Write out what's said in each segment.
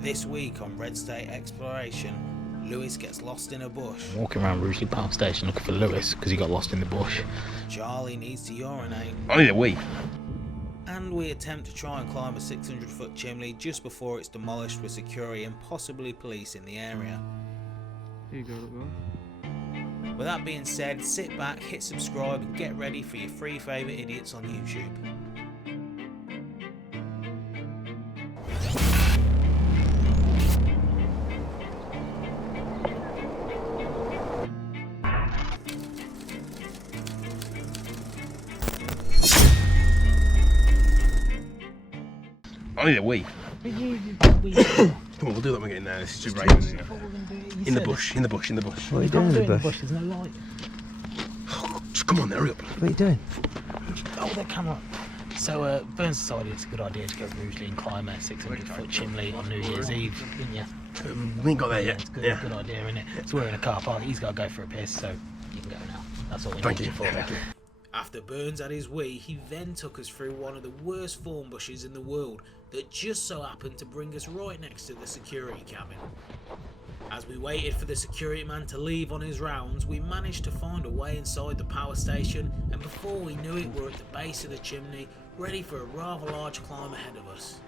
This week on Red State Exploration, Lewis gets lost in a bush. I'm walking around Rugeley Power Station looking for Lewis because he got lost in the bush. Charlie needs to urinate. I need a wee. And we attempt to try and climb a 600-foot chimney just before it's demolished with security and possibly police in the area. Here you go, look, girl. With that being said, sit back, hit subscribe and get ready for your 3 favourite idiots on YouTube. I need a wee. Come on, we'll do that when we get in there. This is too raining. In the bush. What are you doing in the bush? There's no light. Just come on, hurry up. What are you doing? Oh, that camera. So, Burns decided it's a good idea to go to Rugeley and climb a 600-foot chimney on New Year's Eve, didn't you? We ain't got there yet. It's good, good idea, isn't it? So we're in a car park. He's got to go for a piss, so you can go now. That's all we need you for. Thank you. After Burns had his wee, he then took us through one of the worst thorn bushes in the world that just so happened to bring us right next to the security cabin. As we waited for the security man to leave on his rounds, we managed to find a way inside the power station, and before we knew it, we were at the base of the chimney, ready for a rather large climb ahead of us.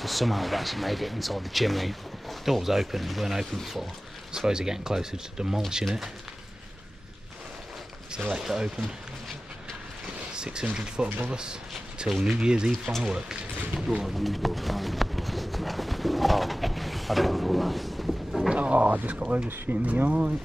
So somehow we've actually made it inside the chimney. The door was open, it weren't open before. I suppose they're getting closer to demolishing it. So they left it open. 600 foot above us till New Year's Eve fireworks. Oh, I don't know that. Oh, I just got loads of shit in the eye.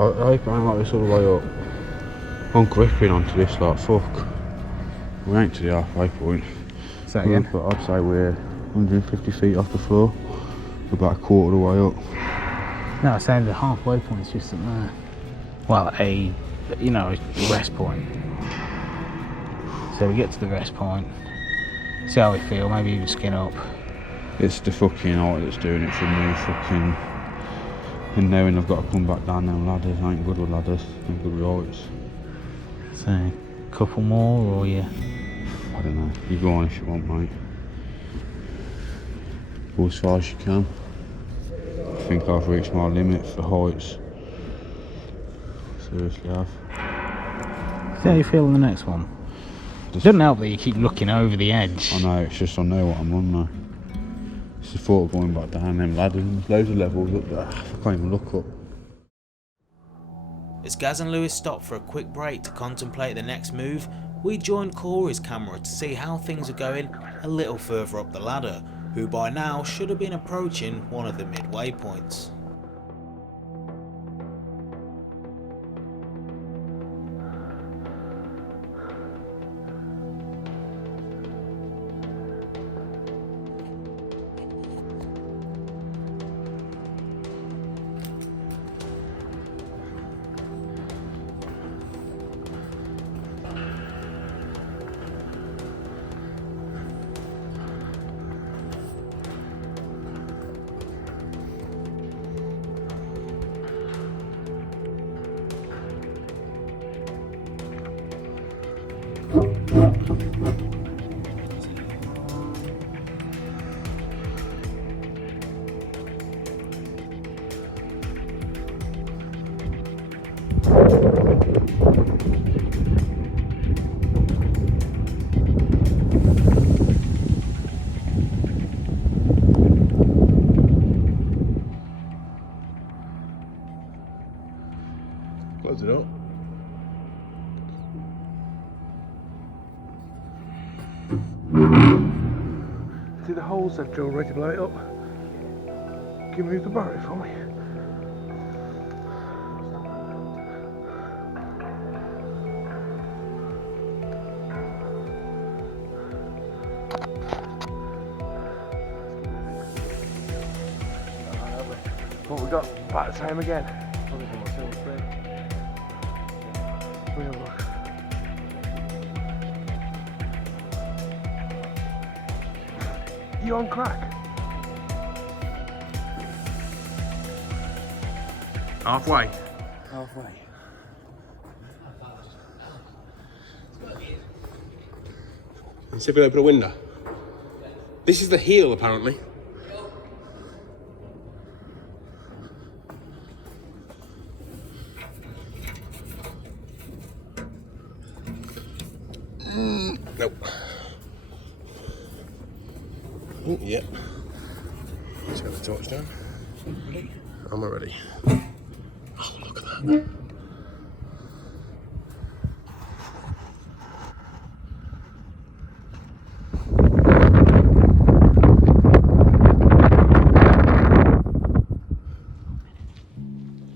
I hope I ain't like this all the way up. I'm gripping onto this like fuck. We ain't to the halfway point. Say again? But I'd say we're 150 feet off the floor. We're about a quarter of the way up. No, I'm saying the halfway point's just up there. Well, a rest point. So we get to the rest point, see how we feel, maybe even skin up. It's the fucking height that's doing it for me, fucking. And knowing I've got to come back down them ladders. I ain't good with ladders, I'm good with heights. So, a couple more, or yeah? I don't know, you go on if you want, mate. Go as far as you can. I think I've reached my limit for heights. Seriously, I have. See how you feel on the next one. It doesn't help that you keep looking over the edge. I know, it's just I know what I'm on now. It's the thought of going back down them ladders. There's loads of levels up there. I can't even look up. As Gaz and Lewis stopped for a quick break to contemplate the next move, we joined Corey's camera to see how things are going a little further up the ladder, who by now should have been approaching one of the midway points. Close it up. See the holes they've drilled ready to blow it up? Can you move the barrier for me? What we got? About the same again. Real look. You on crack? Halfway. Halfway. Let's see if we can open a window. This is the heel, apparently. Nope. Oh, yep. Let's get the torch down. Ready? I'm ready. Oh, look at that.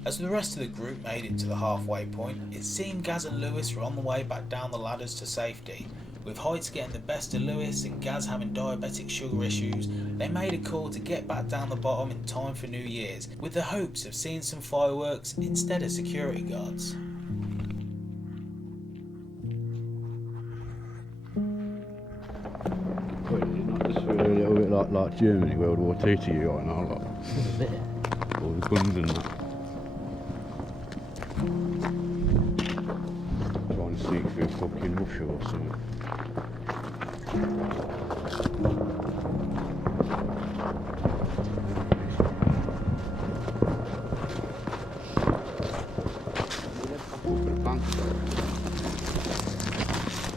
As the rest of the group made it to the halfway point, it seemed Gaz and Lewis were on the way back down the ladders to safety. With heights getting the best of Lewis and Gaz having diabetic sugar issues, they made a call to get back down the bottom in time for New Year's, with the hopes of seeing some fireworks instead of security guards. Wait, is it not just feel a little bit like Germany, World War II to you right now? Like, A bit. all the guns and that. Trying to sneak through fucking Russia or something.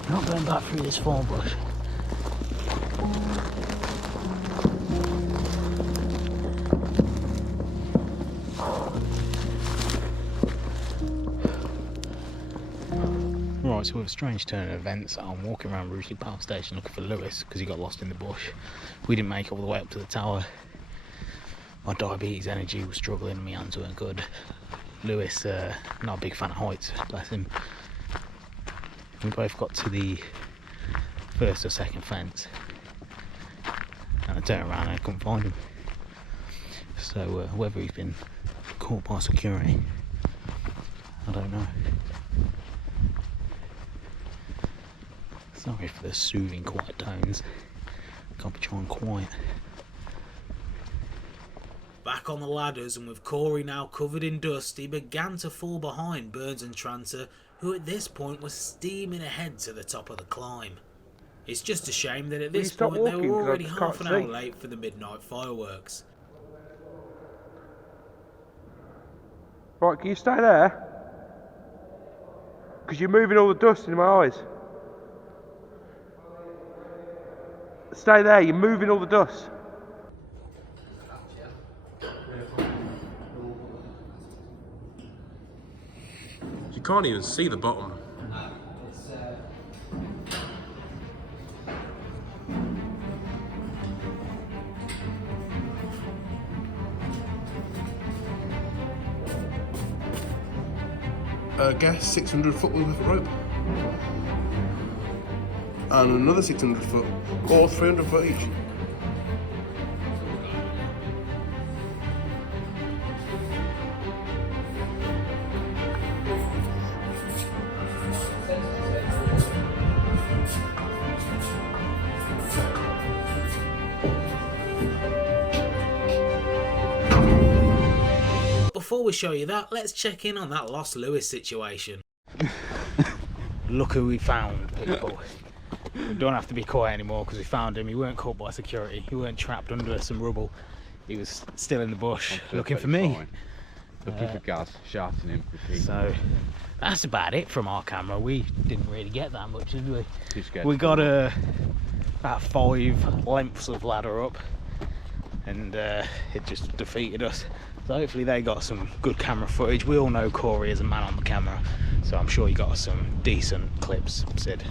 Not going back through this thorn bush. Right, so with a strange turn of events, I'm walking around Rugeley Power Station looking for Lewis because he got lost in the bush. We didn't make it all the way up to the tower. My diabetes energy was struggling, my hands weren't good. Lewis, not a big fan of heights, bless him. We both got to the first or second fence and I turned around and I couldn't find him. So whether he's been caught by security, I don't know. Sorry for the soothing quiet tones. Can't be trying quiet. Back on the ladders and with Corey now covered in dust, he began to fall behind Burns and Tranter, who at this point was steaming ahead to the top of the climb. It's just a shame that at this point they were already half an hour late for the midnight fireworks. Right, can you stay there? Because you're moving all the dust into my eyes. Stay there, you're moving all the dust. You can't even see the bottom. Guess 600 foot worth of rope. And another 600 foot, or 300 foot each. Before we show you that, let's check in on that lost Lewis situation. Look who we found, people. We don't have to be quiet anymore because we found him. He weren't caught by security. He weren't trapped under some rubble. He was still in the bush looking for me. Looking for Gaz, shouting him. So that's about it from our camera. We didn't really get that much, did we? Too scared We to got go. about 5 lengths of ladder up and it just defeated us. So hopefully they got some good camera footage. We all know Corey is a man on the camera, so I'm sure he got some decent clips, Sid.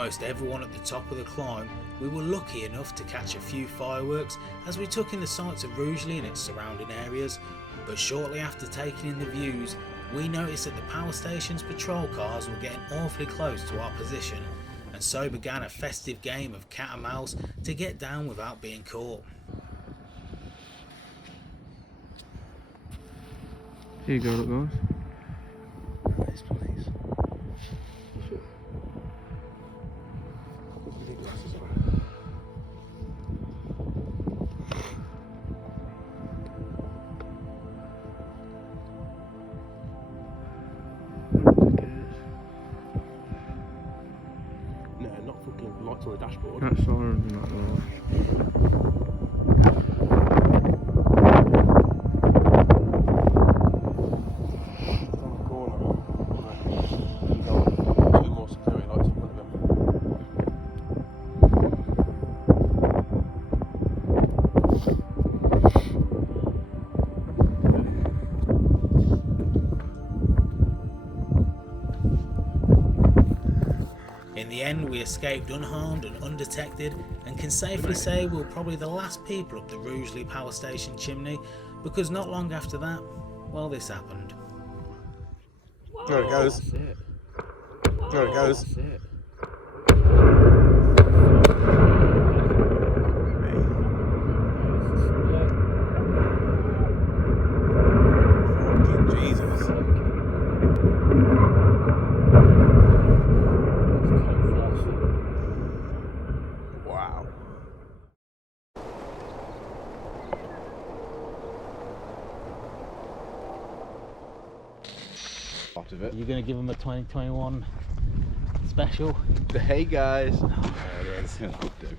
almost everyone at the top of the climb, we were lucky enough to catch a few fireworks as we took in the sights of Rugeley and its surrounding areas, but shortly after taking in the views, we noticed that the power station's patrol cars were getting awfully close to our position, and so began a festive game of cat and mouse to get down without being caught. Here you go, look guys. Nice place. Put your glasses on. No, not fucking lights on the dashboard. That siren and that door. On the corner. Right. You got 2 more security lights in front of him. In the end, we escaped unharmed and undetected, and can safely say we were probably the last people up the Rugeley power station chimney, because not long after that, well, this happened. There it goes. There it goes. Fucking Jesus. Wow. Part of it. You're going to give them a 2021 special? Hey guys. Oh, yeah, that's what I'll do.